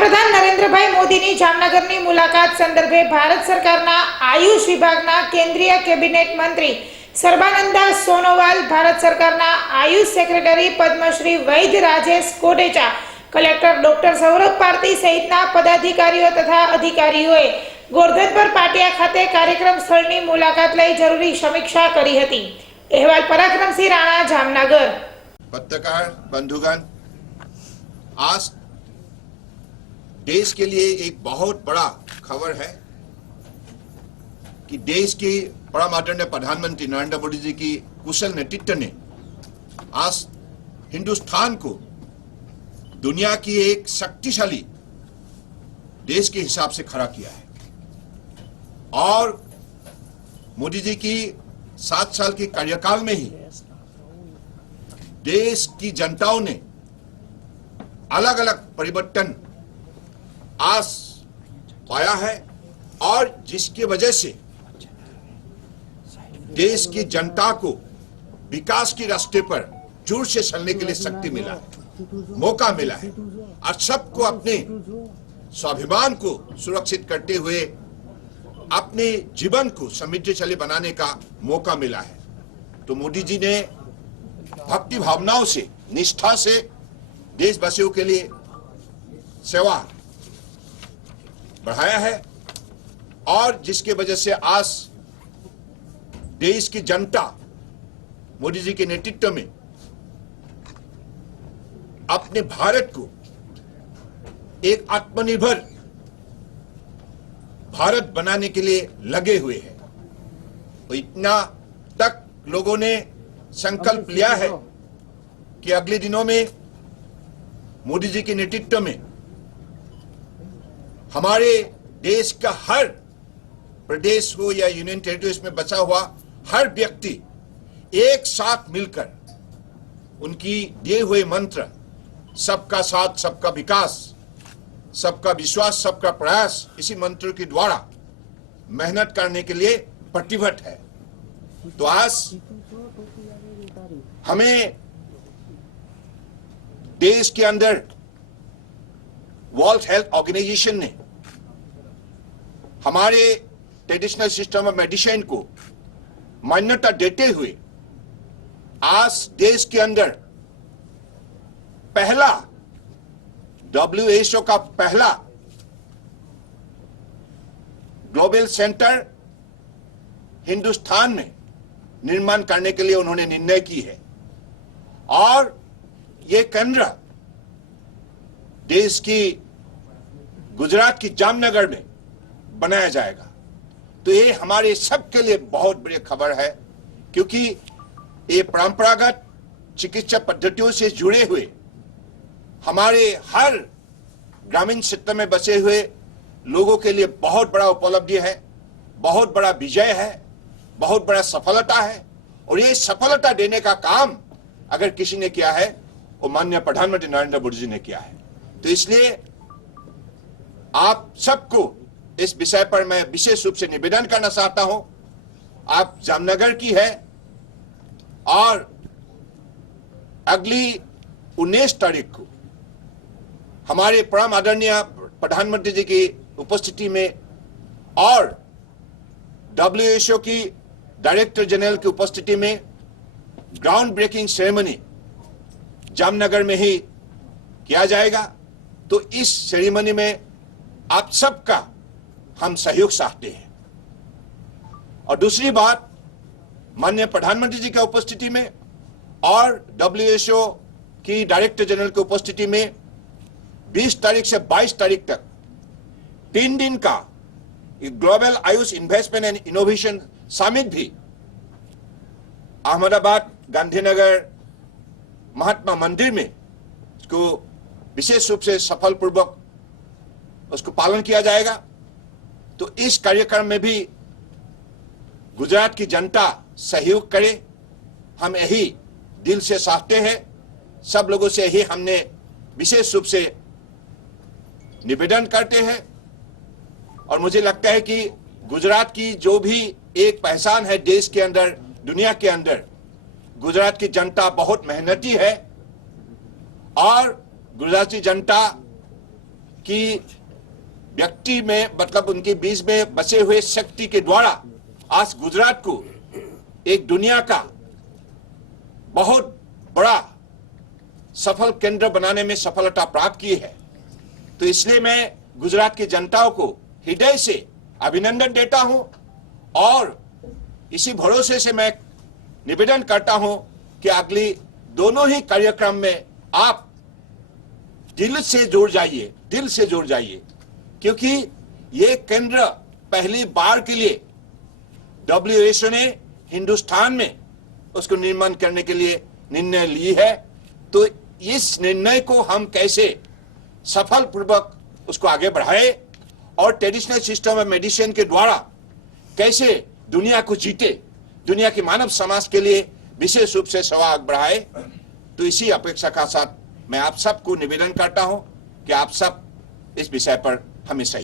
વડાપ્રધાન નરેન્દ્રભાઈ મોદીની જામનગરની મુલાકાત સંદર્ભે ભારત સરકારના આયુષ વિભાગના કેન્દ્રીય કેબિનેટ મંત્રી સર્બાનંદ સોનોવાલ, ભારત સરકારના આયુષ સેક્રેટરી પદ્મશ્રી વૈદ્ય રાજેશ કોટેચા, કલેક્ટર ડોક્ટર સૌરભ પારધી સહિતના પદાધિકારીઓ તથા અધિકારીઓએ ગોરધનપર પાટિયા ખાતે કાર્યક્રમ સ્થળની મુલાકાત લઈ જરૂરી સમીક્ષા કરી હતી। અહેવાલ પરાક્રમસિંહ રાણા, જામનગર। पत्रकार बंधुगण, आज देश के लिए एक बहुत बड़ा खबर है कि देश की परम आदरणीय प्रधानमंत्री नरेंद्र मोदी जी की कुशल नेतृत्व ने आज हिंदुस्तान को दुनिया की एक शक्तिशाली देश के हिसाब से खड़ा किया है। और मोदी जी की 7 साल के कार्यकाल में ही देश की जनताओं ने अलग अलग परिवर्तन आज पाया है, और जिसकी वजह से देश की जनता को विकास के रास्ते पर जोर से चलने के लिए शक्ति मिला है, मौका मिला है, और सबको अपने स्वाभिमान को सुरक्षित करते हुए अपने जीवन को समृद्धशाली बनाने का मौका मिला है। तो मोदी जी ने भक्ति भावनाओं से, निष्ठा से देशवासियों के लिए सेवा बढ़ाया है, और जिसके वजह से आज देश की जनता मोदी जी के नेतृत्व में अपने भारत को एक आत्मनिर्भर भारत बनाने के लिए लगे हुए हैं। तो इतना तक लोगों ने संकल्प लिया है कि अगले दिनों में मोदी जी के नेतृत्व में हमारे देश का हर प्रदेश हो या यूनियन टेरिटरीज में बचा हुआ हर व्यक्ति एक साथ मिलकर उनकी दिए हुए मंत्र सबका साथ, सबका विकास, सबका विश्वास, सबका प्रयास, इसी मंत्र के द्वारा मेहनत करने के लिए प्रतिबद्ध है। तो आज हमें देश के अंदर वर्ल्ड हेल्थ ऑर्गेनाइजेशन ने हमारे ट्रेडिशनल सिस्टम ऑफ मेडिसिन को मान्यता देते हुए आज देश के अंदर पहला WHO का पहला ग्लोबल सेंटर हिंदुस्तान में निर्माण करने के लिए उन्होंने निर्णय की है, और ये केंद्र देश की गुजरात की जामनगर में बनाया जाएगा। तो ये हमारे सबके लिए बहुत बड़ी खबर है, क्योंकि ये परंपरागत चिकित्सा पद्धतियों से जुड़े हुए हमारे हर ग्रामीण क्षेत्र में बसे हुए लोगों के लिए बहुत बड़ा उपलब्धि है, बहुत बड़ा विजय है, बहुत बड़ा सफलता है। और ये सफलता देने का काम अगर किसी ने किया है वो माननीय प्रधानमंत्री नरेंद्र मोदी जी ने किया है। तो इसलिए आप सबको इस विषय पर मैं विशेष रूप से निवेदन करना चाहता हूं। आप जामनगर की है, और अगली 19 तारीख को हमारे परम आदरणीय प्रधानमंत्री जी की उपस्थिति में और WHO की डायरेक्टर जनरल की उपस्थिति में ग्राउंड ब्रेकिंग सेरेमनी जामनगर में ही किया जाएगा। तो इस सेरेमनी में आप सबका हम सहयोग चाहते हैं। और दूसरी बात, माननीय प्रधानमंत्री जी की उपस्थिति में और WHO की डायरेक्टर जनरल की उपस्थिति में 20 तारीख से 22 तारीख तक 3 दिन का global Ayush investment and innovation summit भी अहमदाबाद गांधीनगर महात्मा मंदिर में इसको विशेष रूप से सफल पूर्वक उसको पालन किया जाएगा। तो इस कार्यक्रम में भी गुजरात की जनता सहयोग करे, हम यही दिल से चाहते हैं। सब लोगों से यही हमने विशेष रूप से निवेदन करते हैं। और मुझे लगता है कि गुजरात की जो भी एक पहचान है देश के अंदर, दुनिया के अंदर, गुजरात की जनता बहुत मेहनती है, और गुजराती जनता कि व्यक्ति में मतलब उनके बीच में बसे हुए शक्ति के द्वारा आज गुजरात को एक दुनिया का बहुत बड़ा सफल केंद्र बनाने में सफलता प्राप्त की है। तो इसलिए मैं गुजरात की जनताओं को हृदय से अभिनंदन देता हूं और इसी भरोसे से मैं निवेदन करता हूं कि अगली दोनों ही कार्यक्रम में आप दिल से जुड़ जाइए, क्योंकि ये केंद्र पहली बार के लिए WHO ने हिंदुस्तान में उसको निर्माण करने के लिए निर्णय ली है। तो इस निर्णय को हम कैसे सफल पूर्वक उसको आगे बढ़ाए और ट्रेडिशनल सिस्टम ऑफ मेडिसिन के द्वारा कैसे दुनिया को जीते, दुनिया की मानव समाज के लिए विशेष रूप से सेवा बढ़ाए। तो इसी अपेक्षा का साथ मैं आप सबको निवेदन करता हूं कि आप सब इस विषय पर हमेशा